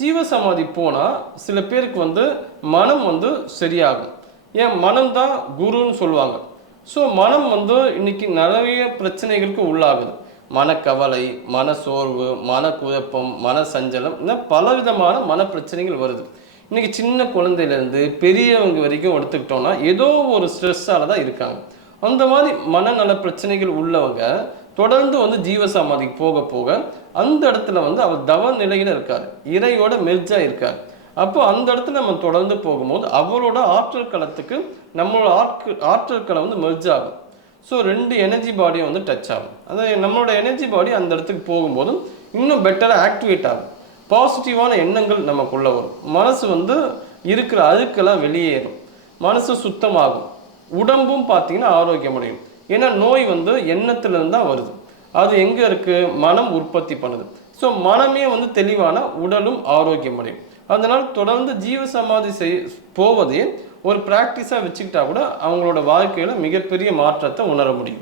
ஜீவசமாதி போனால் சில பேருக்கு மனம் சரியாகும். ஏன் மனம் தான் குருன்னு சொல்லுவாங்க. ஸோ மனம் இன்னைக்கு நிறைய பிரச்சனைகளுக்கு உள்ளாகுது. மனக்கவலை, மன சோர்வு, மனக்குழப்பம், மன சஞ்சலம், இந்த பலவிதமான மன பிரச்சனைகள் வருது. இன்னைக்கு சின்ன குழந்தையிலேருந்து பெரியவங்க வரைக்கும் எடுத்துக்கிட்டோம்னா ஏதோ ஒரு ஸ்ட்ரெஸ்ஸால தான் இருக்காங்க. அந்த மாதிரி மனநல பிரச்சனைகள் உள்ளவங்க தொடர்ந்து ஜீவசமாதிக்கு போக போக அந்த இடத்துல அவர் தவ நிலையில இருக்காரு, இறையோட மெர்ஜா இருக்காரு. அப்போ அந்த இடத்துல நம்ம தொடர்ந்து போகும்போது அவரோட ஆற்றல் களத்துக்கு நம்மளோட ஆற்றல் களம் மெர்ஜ் ஆகும். ஸோ ரெண்டு எனர்ஜி பாடியும் டச் ஆகும். அதாவது நம்மளோட எனர்ஜி பாடி அந்த இடத்துக்கு போகும்போது இன்னும் பெட்டராக ஆக்டிவேட் ஆகும். பாசிட்டிவான எண்ணங்கள் நமக்குள்ள வரும். மனசு இருக்கிற அழுக்கெல்லாம் வெளியேறும். மனசு சுத்தமாகும். உடம்பும் பார்த்தீங்கன்னா ஆரோக்கியமடையும். ஏன்னா நோய் எண்ணத்திலிருந்து தான் வருது. அது எங்கே இருக்குது? மனம் உற்பத்தி பண்ணுது. ஸோ மனமே தெளிவான உடலும் ஆரோக்கியமடையும். அதனால் தொடர்ந்து ஜீவசமாதி போவதே ஒரு ப்ராக்டிஸாக வச்சுக்கிட்டா கூட அவங்களோட வாழ்க்கையில் மிகப்பெரிய மாற்றத்தை உணர முடியும்.